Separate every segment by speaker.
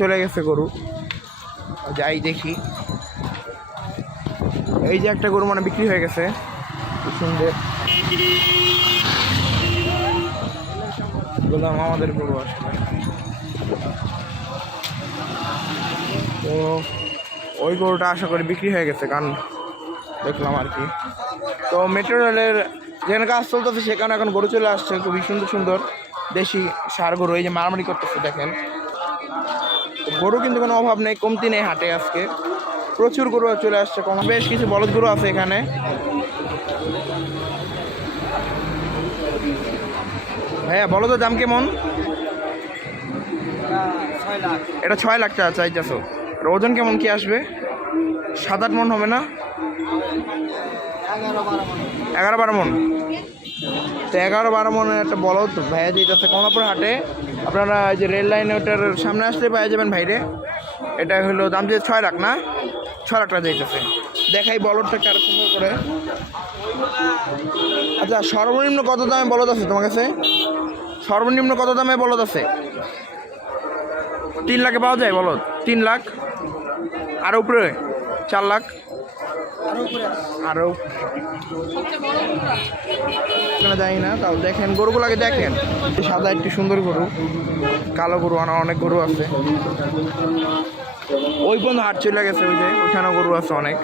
Speaker 1: চলে গেছে গরু। যাই দেখি। এই যে একটা গরু মানে বিক্রি হয়ে গেছে। সুন্দর। বললাম আমাদের গরু আসলে। তো ওই গরুটা আশা করি বিক্রি হয়ে গেছে, কারণ দেখলাম আর কি। তো মেট্রো রেলের যেখানে কাজ চলতেছে, সেখানে এখন গরু চলে আসছে। খুবই সুন্দর সুন্দর দেশি সার গরু, এই যে মারামারি করতেছে, দেখেন। গরু কিন্তু কোনো অভাব নেই, কমতি নেই হাটে আজকে। প্রচুর গরু চলে আসছে কম বেশ কিছু বলদ গরু আছে এখানে। ভাইয়া বলো তো দাম কেমন? এটা ছয় লাখ টাকা চাইতেছো। ওজন কেমন কি আসবে? সাত আট মন হবে না? এগারো বারো মন। তো এগারো বারো মনের একটা বলদ ভাইয়া দিতেছে কমলাপুর হাটে। আপনারা যে রেল লাইনে ওটার সামনে আসলে পাওয়া যাবেন ভাইরে। এটা হলো দাম দিয়ে ছয় লাখ না? ছয় লাখ টাকা দিতেছে দেখাই বলদটা কারও সুন্দর করে। আচ্ছা সর্বনিম্ন কত দামে বলদ আছে তোমার কাছে? সর্বনিম্ন কত দামে বলদ আছে? তিন লাখে পাওয়া যায় বলদ? তিন লাখ? আর উপরে? চার লাখ? এখানে যাই না, তাও দেখেন গরুগুলোকে দেখেন। সাদা একটি সুন্দর গরু, কালো গরু আনা অনেক গরু আছে। ওই পর্যন্ত হাট চলে গেছে ওই যে, ওইখানেও গরু আছে অনেক।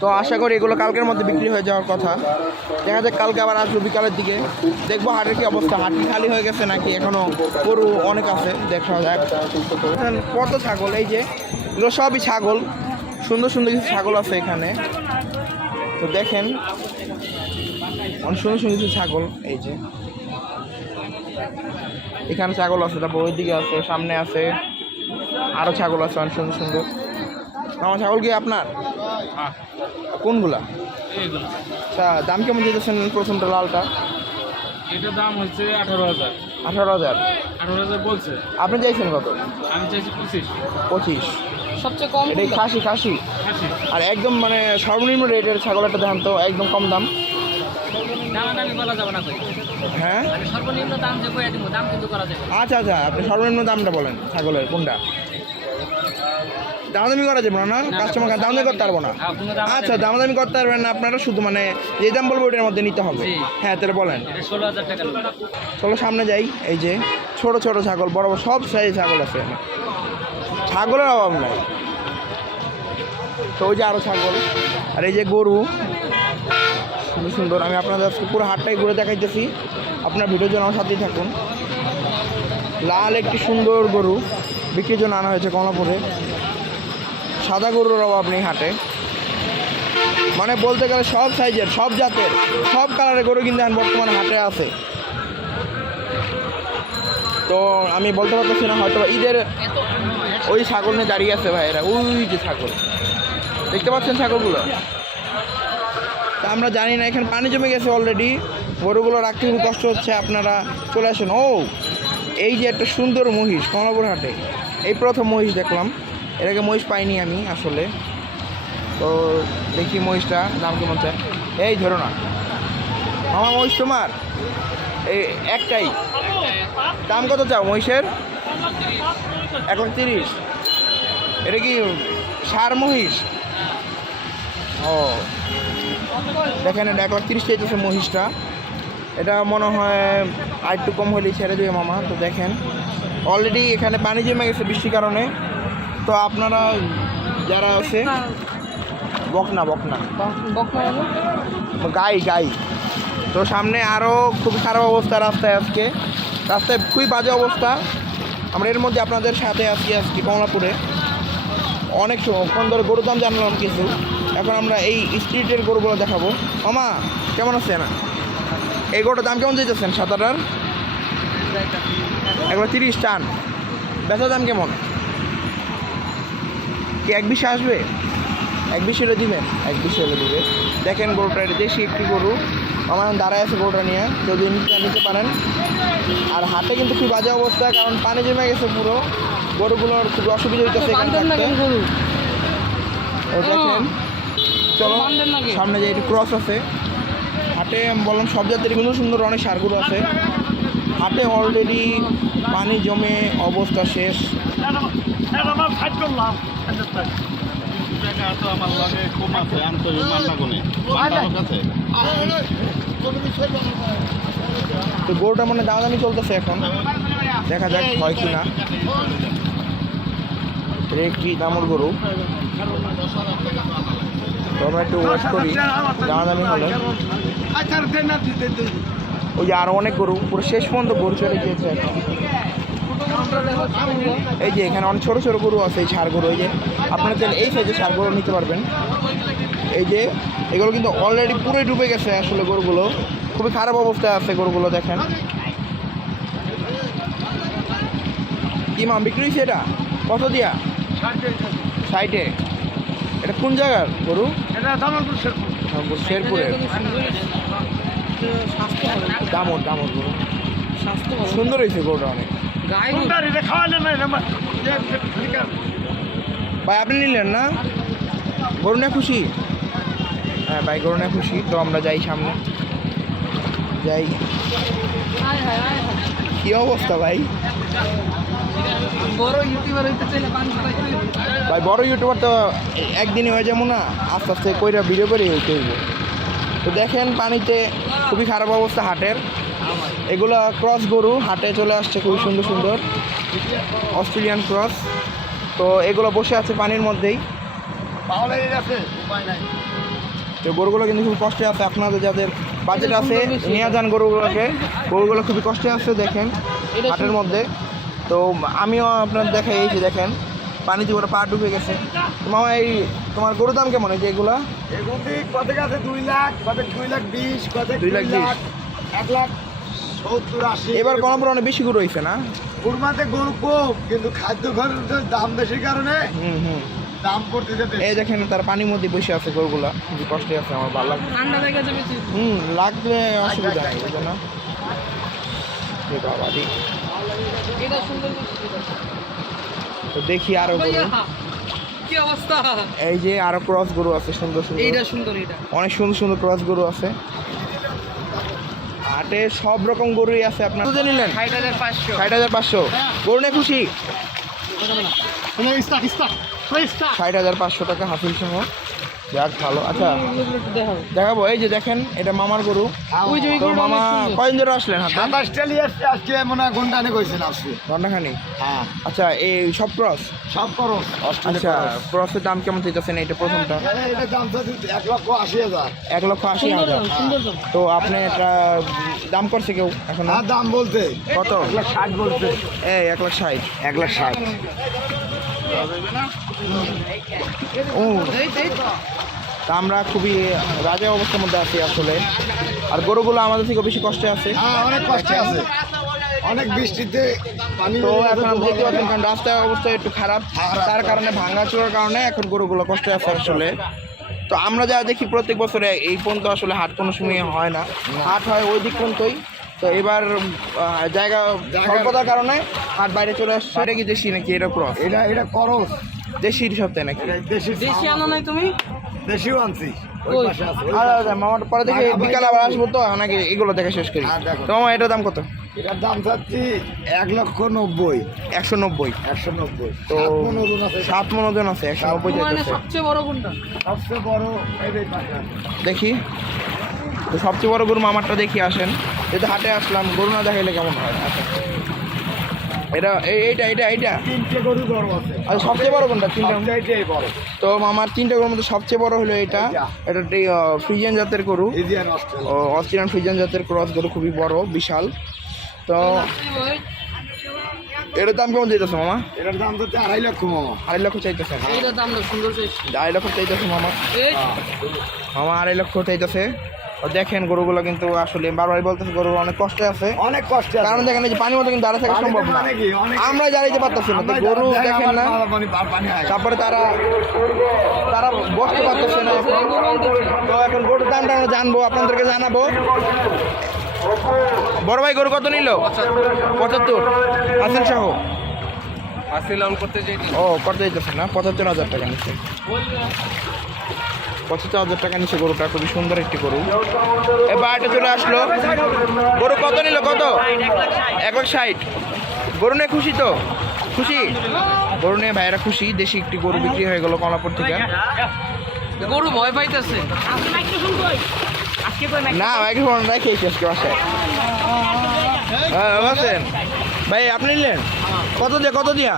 Speaker 1: তো আশা করি এগুলো কালকের মধ্যে বিক্রি হয়ে যাওয়ার কথা। দেখা যাক কালকে আবার আসব বিকালের দিকে। দেখব হাটের কি অবস্থা। হাট খালি হয়ে গেছে নাকি এখনও গরু অনেক আছে? দেখা যাক। কত ছাগল? এই যে, এগুলো সবই ছাগল। সুন্দর সুন্দর কিছু ছাগল আছে এখানে। তো দেখেন, অনেক সুন্দর সুন্দর কিছু ছাগল। এই যে, এখানে ছাগল আছে, তারপর ওইদিকে আছে, সামনে আছে। আরও ছাগল আছে, অনেক সুন্দর সুন্দর। আমার ছাগল কি আপনার? কোনগুলা? আচ্ছা দাম কেমন দিতেছেন প্রথমটা লালটা?
Speaker 2: এটার দাম হচ্ছে আঠারো হাজার।
Speaker 1: আঠারো হাজার?
Speaker 2: আঠারো হাজার বলছে।
Speaker 1: আপনি চাইছেন কত?
Speaker 2: আমি চাইছি পঁচিশ।
Speaker 1: পঁচিশ।
Speaker 3: সবচেয়ে কম
Speaker 1: এটাই খাসি খাসি? আর একদম মানে সর্বনিম্ন রেটের ছাগল দাম তো একদম কম দাম? হ্যাঁ?
Speaker 3: মানে সর্বনিম্ন দাম যে কইয়া দিব দাম কিন্তু করা যাবে
Speaker 1: আচ্ছা আচ্ছা আপনি সর্বনিম্ন দামটা বলেন ছাগলের কোনটা? দামাদামি করা যাবে না কাস্টমার দামাদামি করতে পারব না।
Speaker 3: হ্যাঁ, দাম
Speaker 1: আচ্ছা দামাদামি করতে পারবেন না আপনারা শুধু মানে যে দাম বলব ওটার মধ্যে নিতে হবে। হ্যাঁ তাহলে বলেন। চলো সামনে যাই এই যে ছোট ছোট ছাগল বড় বড় সব সাইজ ছাগল আছে। ছাগলের অভাব নাই। তো ওই যে আরও ছাগল আর এই যে গরু সুন্দর সুন্দর। আমি আপনাদের পুরো হাটটাই ঘুরে দেখাইতেছি। আপনার ভিডিওর জন্য আমার সাথেই থাকুন। লাল একটি সুন্দর গরু বিক্রির জন্য আনা হয়েছে কমলাপুরে। সাদা গরুর অভাব নেই হাটে। মানে বলতে গেলে সব সাইজের, সব জাতের, সব কালারের গরু কিন্তু এখন বর্তমানে হাটে আছে। তো আমি বলতে পারতেছি না হয়তো ঈদের ওই ছাগল নিয়ে দাঁড়িয়ে আছে ভাইয়েরা, ওই যে ছাগল। দেখতে পাচ্ছেন ছাগলগুলো? তা আমরা জানি না, এখানে পানি জমে গেছে অলরেডি গরুগুলো রাখতে খুব কষ্ট হচ্ছে, আপনারা চলে আসেন। ও, এই যে একটা সুন্দর মহিষ, কমলাপুর হাটে। এই প্রথম মহিষ দেখলাম। এর আগে মহিষ পাইনি আমি আসলে। তো দেখি মহিষটা দাম কেমন চায়। এই ধরো না। মামা, মহিষ তোমার? এই একটাই। দাম কত চাও মহিষের? লাখ তিরিশ। এটা কি সার মহিষ? ও। দেখেন, এটা এক লাখ তিরিশ চাইতেছে মহিষটা। এটা মনে হয় আর একটু কম হলেই ছেড়ে দেবে মামা, তো দেখেন। অলরেডি এখানে পানি জমে গেছে বৃষ্টির কারণে। তো আপনারা যারা আছে, বকনা বকনা। গাই গাই। তো সামনে আরও খুব খারাপ অবস্থা রাস্তায় আজকে। রাস্তায় খুবই বাজে অবস্থা। আমরা এর মধ্যে আপনাদের সাথে আছি আজকে কমলাপুরে। অনেক ক্ষণ ধরে গরুর দাম জানলাম কিছু। এখন আমরা এই স্ট্রিটের গরুগুলো দেখাবো। মামা, কেমন আছেন? এই গরুটার দাম কেমন দিতেছেন সাতাটার একবার তিরিশ টান। বেচার দাম কেমন? কি এক বিশে আসবে? এক বিশ হলে দিবেন? এক বিশ হলে দিবে। দেখেন গরুটা এটা দেশি একটি গরু। আমার এখন দাঁড়ায় আছে গরুটা নিয়ে। যদি নিতে নিতে পারেন। আর হাটে কিন্তু খুব বাজে অবস্থা কারণ পানি জমে গেছে পুরো। গরুগুলোর খুব অসুবিধা হইতেছে দেখেন। চলো সামনে যে একটু ক্রস আছে। হাটে বললাম সব জাতের সুন্দর অনেক সারগুলো আছে। হাটে অলরেডি পানি জমে অবস্থা শেষ।
Speaker 2: তো
Speaker 1: গরুটা মানে দামাদামি চলতেছে এখন। দেখা যাক হয় কি না একটি দামর গরু। তো আমরা একটু ওয়েট করি। দামাদামি হলে। ওই যে আরও অনেক গরু পুরো শেষ পর্যন্ত গরু চলে গিয়েছে। এই যে এখানে অনেক ছোটো ছোটো গরু আছে এই সার গরু এই যে আপনারা চাইলে এই সাইজে সার গরু নিতে পারবেন। এই যে এগুলো কিন্তু অলরেডি পুরোই ডুবে গেছে আসলে গরুগুলো। খুবই খারাপ অবস্থায় আছে গরুগুলো দেখেন। কি মাম বিক্রি হয়েছে এটা? কত দিয়া? সাইটে এটা কোন জায়গার গরু? শেরপুর- শেরপুরের। দামর দামর গরু সুন্দর হয়েছে গরুটা অনেক। ভাই আপনি নিলেন না? গরু না খুশি? হ্যাঁ ভাই গরু না খুশি। তো আমরা যাই সামনে। যাই। কি অবস্থা ভাই?
Speaker 3: বড় ইউটিউবার হইতে চাইলে পাঁচ টাকা
Speaker 1: ভাই বড় ইউটিউবার তো একদিনই হয়ে যাব না। আস্তে আস্তে কইরা ভিডিও করে হইতে হইব। তো দেখেন পানিতে খুবই খারাপ অবস্থা হাটের। এগুলো ক্রস গরু, হাটে চলে আসছে খুবই সুন্দর সুন্দর। Australian cross. তো এগুলো বসে আছে পানির মধ্যেই। তো গরুগুলো কিন্তু খুব কষ্টে আছে। আপনাদের যাদের বাজেট আছে, নিয়ে যান গরুগুলোকে। গরুগুলো খুবই কষ্টে আছে, দেখেন, হাটের মধ্যে। তো আমিও আপনার দেখাই, এই যে দেখেন। পানিতে ওরা পা ডুবে গেছে। মামা এই তোমার গরুর দাম কেমন এই যে এগুলা?
Speaker 4: এগুলি কত আছে? দুই লাখ কত দুই লাখ বিশ কত
Speaker 1: দুই লাখ বিশ।
Speaker 4: এক লাখ সত্তর আশি।
Speaker 1: এবার কলমপুর অনেক বেশি গরু হয়েছে না?
Speaker 4: কুরমাতে গরু কম কিন্তু খাদ্য খরচের দাম বেশির কারণে
Speaker 1: হুম হুম।
Speaker 4: দাম পড়তেছে বেশি।
Speaker 1: এই দেখেন তার পানির মধ্যে বসে আছে গরুগুলা। খুবই কষ্টে আছে আমার ভালো লাগে
Speaker 3: ঠান্ডা জায়গা যাবে
Speaker 1: হুম লাগলে অসুবিধা নেই বুঝো না? বাবা রে।
Speaker 3: এটা সুন্দর।
Speaker 1: তো দেখি আরও গরু।
Speaker 3: কি অবস্থা?
Speaker 1: এই যে আরও ক্রস গরু আছে সুন্দর
Speaker 3: এইটা
Speaker 1: সুন্দর
Speaker 3: সুন্দর এটা
Speaker 1: অনেক সুন্দর সুন্দর ক্রস গরু আছে। হাটে সব রকম গরুই আছে আপনার। বুঝে নিলেন?
Speaker 3: ষাট হাজার পাঁচশো।
Speaker 1: ষাট হাজার পাঁচশো। গরু নিয়ে খুশি? ষাট হাজার পাঁচশো টাকা হাফিল সহ যাক ভালো আচ্ছা।
Speaker 3: দেখাবো
Speaker 1: এই যে দেখেন এটা মামার গরু। তো মামা কয়দিন ধরে আসলেন
Speaker 4: সাতাশটা নিয়ে আসছে আজকে মনে হয় ঘন্টানে কইছেন আসছে
Speaker 1: ঘন্টাখানি
Speaker 4: হ্যাঁ।
Speaker 1: আচ্ছা এই সব ক্রস?
Speaker 4: সব
Speaker 1: আচ্ছা ক্রসের দাম কেমন চাইতেছেন এটা প্রথমটা?
Speaker 4: এটা দাম এক লক্ষ আশি হাজার।
Speaker 1: এক লক্ষ আশি হাজার। তো আপনি এটা দাম করছে কেউ এখন?
Speaker 4: আর দাম বলতে
Speaker 1: কত?
Speaker 4: এক লাখ ষাট বলতে
Speaker 1: এই এক লাখ ষাট।
Speaker 4: এক লাখ ষাট।
Speaker 1: ও। তা আমরা খুবই রাজা অবস্থার মধ্যে আছি আসলে। আর গরুগুলো আমাদের থেকে বেশি কষ্টে আছে।
Speaker 4: হ্যাঁ অনেক কষ্ট আছে। অনেক বৃষ্টিতে
Speaker 1: তো এখন দেখতে পাচ্ছেন কারণ রাস্তার অবস্থা একটু খারাপ। তার কারণে ভাঙা চোরার কারণে এখন গরুগুলো কষ্টে আছে আসলে। তো আমরা যা দেখি প্রত্যেক বছরে এই পর্যন্ত আসলে হাট কোনো সময় হয় না। হাট হয় ওই দিক পর্যন্তই। তো এবার জায়গা স্বল্পতার কারণে হাট বাইরে চলে আসছে। এটা কি দেশি নাকি? এটা ক্রস?
Speaker 4: এটা এটা করস।
Speaker 1: দেশির সপ্তাহে নাকি?
Speaker 4: দেশি
Speaker 3: দেশি আনো নাই তুমি?
Speaker 4: দেশিও আনছি।
Speaker 1: মামার পরে দেখে
Speaker 4: আবার
Speaker 1: বিকাল আবার আসব তো নাকি এগুলো দেখে শেষ করি।
Speaker 4: হ্যাঁ।
Speaker 1: এটার দাম কত?
Speaker 4: এটার দাম চাচ্ছি এক লক্ষ নব্বই।
Speaker 1: একশো নব্বই।
Speaker 4: একশো নব্বই।
Speaker 1: তো
Speaker 4: সাত আছে।
Speaker 1: সাত মন ওজন আছে একশো নব্বই
Speaker 3: মানে সবচেয়ে বড় কোনটা?
Speaker 4: সবচেয়ে বড়।
Speaker 1: দেখি। তো সবচেয়ে বড় গরু মামারটা দেখি আসেন। যেহেতু হাটে আসলাম গরু না দেখাইলে কেমন হয়? আচ্ছা। এটা এই- এইটা এইটা এইটা।
Speaker 4: তিনটে গরু গরু আছে।
Speaker 1: আচ্ছা সবচেয়ে বড় কোনটা? তিনটা?
Speaker 4: এটাই বড়।
Speaker 1: তো মামার তিনটা গরুর মধ্যে সবচেয়ে বড় হলো এটা। এটা ফ্রিজিয়ান জাতের গরু। অস্ট্রেলিয়ান। ফ্রিজিয়ান জাতের ক্রস গরু খুবই বড় বিশাল। তো এটার দাম কেমন চাইতেছে মামা?
Speaker 4: এটার দাম চাচ্ছি আড়াই লক্ষ মামা।
Speaker 1: আড়াই লক্ষ চাইতেছে।
Speaker 3: এইটার দাম সুন্দর চাইছি।
Speaker 1: আড়াই লক্ষ চাইতেছে মামা। মামা আড়াই লক্ষ চাইতেছে। দেখেন গরুগুলো কিন্তু আসলে বারবার বলতেছে গরু অনেক কষ্টে আছে।
Speaker 4: অনেক কষ্ট আছে।
Speaker 1: কারণ দেখেন এই যে পানির মতো কিন্তু দাঁড়া থাকা সম্ভব না।
Speaker 4: মানে
Speaker 1: আমরা জ্বালাইতে পারতেছি না। গরু দেখেন না। তারপরে তারা তারা বসতে পারতেছে না এখন। তো এখন গরুর দামটা আমরা জানব আপনাদেরকে জানাব। বড় ভাই গরু কত নিল? পঁচাত্তর। আসেন সহ
Speaker 2: করতে
Speaker 1: ও কত দিতেছে না। পঁচাত্তর হাজার টাকা নিচ্ছে। পঁচাত্তর হাজার টাকা নিচে গরুটা খুবই সুন্দর একটি গরু। এবার এটা চলে আসলো। গরু কত নিল কত? এক লাখ ষাট। গরু নিয়ে খুশি তো? খুশি? গরু নিয়ে ভাইয়েরা খুশি দেশি একটি গরু বিক্রি হয়ে গেল কমলাপুর থেকে।
Speaker 3: গরু ভয় পাইতেছে।
Speaker 1: না মাইক্রোফোন রেখেছি আজকে বাসায়। হ্যাঁ ভাই আপনি নিলেন? কত দিয়ে কত দিয়া?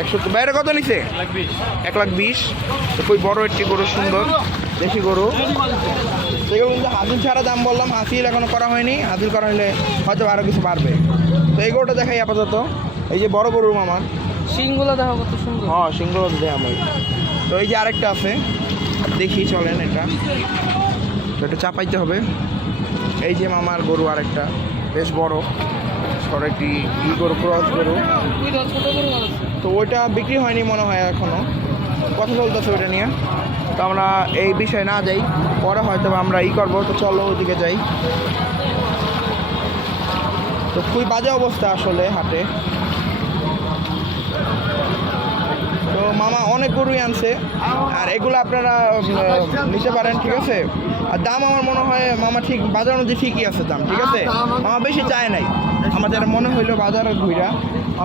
Speaker 1: একশো বাইরে কত নিছে? এক লাখ বিশ। তো খুবই বড় একটি গরু সুন্দর দেশি গরু। সেগুলো কিন্তু ছাড়া দাম বললাম হাসিল এখনও করা হয়নি। হাসিল করা হলে হয়তো আরও কিছু বাড়বে। তো এই গরুটা দেখাই আপাতত। এই যে বড় গরু আমার
Speaker 3: সিংগুলো দেখা কত সুন্দর।
Speaker 1: হ্যাঁ সিংহ দেয় আমি। তো এই যে আরেকটা আছে। দেখি চলেন এটা। তো এটা চাপাইতে হবে। এই যে মামার গরু আরেকটা বেশ বড়। একটি ই ক্রস গরু। তো ওইটা বিক্রি হয়নি মনে হয় এখনও কথা চলতেছে ওইটা নিয়ে। তো আমরা এই বিষয়ে না যাই, পরে হয়তো আমরা ই করব। তো চলো ওদিকে যাই। তো খুবই বাজে অবস্থা আসলে হাটে। তো মামা অনেক গরুই আনছে। আর এগুলো আপনারা নিতে পারেন, ঠিক আছে? আর দাম আমার মনে হয় মামা ঠিক বাজার অনুযায়ী ঠিকই আছে দাম ঠিক আছে? মামা বেশি চায় নাই। আমাদের মনে হইল বাজার ঘুরা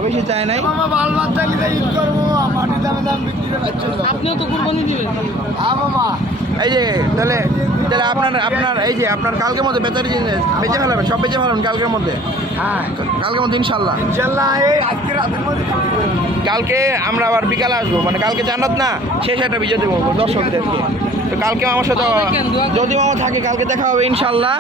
Speaker 1: বেশি চায় নাই।
Speaker 4: মামা বাল বাচ্চা নিলে ঈদ করব মাটির দামে দাম বিক্রি করছে
Speaker 3: আপনিও তো কুরবানি দিবেন।
Speaker 4: হ্যাঁ মামা।
Speaker 1: এই যে তাহলে তাহলে আপনার আপনার এই যে আপনার কালকের মধ্যে বেচারি বেঁচে ফেলাবেন সব বেঁচে ফেলাবেন কালকের মধ্যে?
Speaker 4: হ্যাঁ।
Speaker 1: কালকের মধ্যে ইনশাল্লাহ
Speaker 4: ইনশাল্লাহ এই আজকে রাতের মধ্যে।
Speaker 1: কালকে আমরা আবার বিকালে আসব মানে কালকে জানাত না শেষ একটা বিজয় দেবো দর্শকদেরকে। তো কালকে আমার সাথে যদি মামা থাকে কালকে দেখা হবে ইনশাল্লাহ।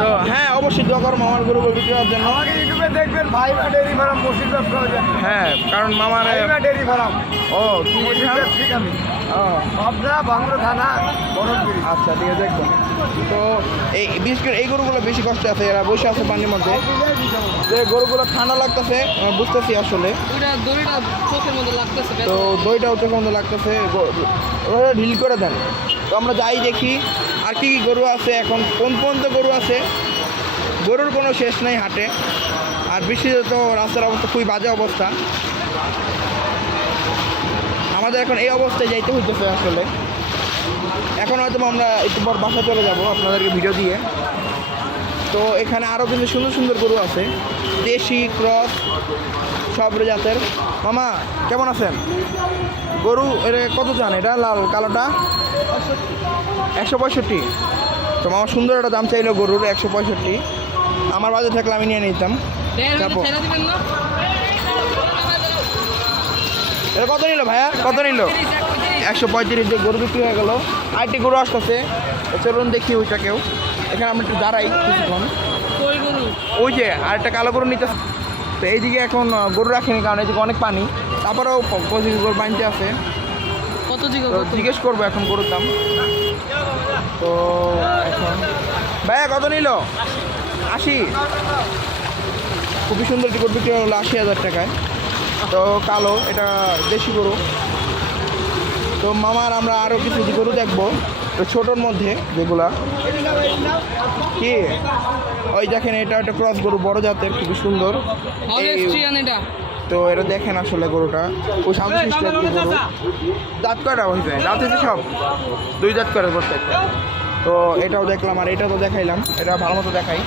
Speaker 1: তো হ্যাঁ অবশ্যই দোয়া করো মামার গরু বিক্রি হওয়ার জন্য।
Speaker 4: ইউটিউবে দেখবেন ভাই বা ডেরি ফার্ম ব্যবসা হয়ে
Speaker 1: হ্যাঁ কারণ মামার
Speaker 4: ডেরি ফার্ম
Speaker 1: ও কি
Speaker 4: ঠিক আমি।
Speaker 1: ও।
Speaker 4: পাবনা বাংলা থানা
Speaker 1: আচ্ছা ঠিক আছে তো এই বিশেষ করে এই গরুগুলো বেশি কষ্ট আছে এরা বসে আছে পানির মধ্যে। যে গরুগুলো ঠান্ডা লাগতেছে বুঝতেছি আসলে।
Speaker 3: ওইটা দড়িটা চোখের মধ্যে লাগতেছে
Speaker 1: তো দইটাও তো ঢিল করে দেন। তো আমরা যাই দেখি আর কি কি গরু আছে এখন কোন পর্যন্ত গরু আছে। গরুর কোনো শেষ নেই হাটে। আর বৃষ্টিতে তো রাস্তার অবস্থা খুবই বাজে অবস্থা। আমাদের এখন এই অবস্থায় যাইতে হইতেছে আসলে। এখন হয়তো আমরা একটু পর বাসা চলে যাব আপনাদেরকে ভিডিও দিয়ে। তো এখানে আরও কিন্তু সুন্দর সুন্দর গরু আছে। দেশি ক্রস সব জাতের। মামা কেমন আছেন? গরু এটা কত চান? এটা লাল কালোটা? একশো পঁয়ষট্টি। তো মামা সুন্দর একটা দাম চাইলো গরুর একশো পঁয়ষট্টি। আমার বাজে থাকলে আমি নিয়ে নিতাম। এটা কত নিল ভাইয়া? কত নিল? একশো পঁয়ত্রিশ দিয়ে গরু বিক্রি হয়ে গেল। আরেকটি গরু আসতেছে। চলুন দেখি ওইটাকেও এখানে আমরা একটু দাঁড়াই কিছুক্ষণ। ওই যে আরেকটা কালো গরু নিতে তো এইদিকে এখন গরু রাখেনি কারণ এদিকে অনেক পানি। তারপরেও পঁচিশ গরু বানিতে আছে।
Speaker 3: কত
Speaker 1: জিজ্ঞেস করব? এখন গরুর দাম। তো এখন ভাইয়া কত নিল? আশি। খুবই সুন্দর একটি গরু বিক্রি হলো আশি হাজার টাকায়। তো কালো এটা দেশি গরু। তো মামার আমরা আরও কিছু গরু দেখব। তো ছোটোর মধ্যে যেগুলা। কি? ওই দেখেন এটা একটা ক্রস গরু বড় জাতের খুবই সুন্দর।
Speaker 3: এটা।
Speaker 1: তো এটা দেখেন আসলে গরুটা। শান্তশিষ্ট একটি গরু? দাঁত কয়টা হয়েছে? দাঁত হয়েছে সব? দুই দাঁত করে প্রত্যেকটা। তো এটাও দেখলাম আর এটাও তো দেখাইলাম। এটা ভালো মতো দেখাই।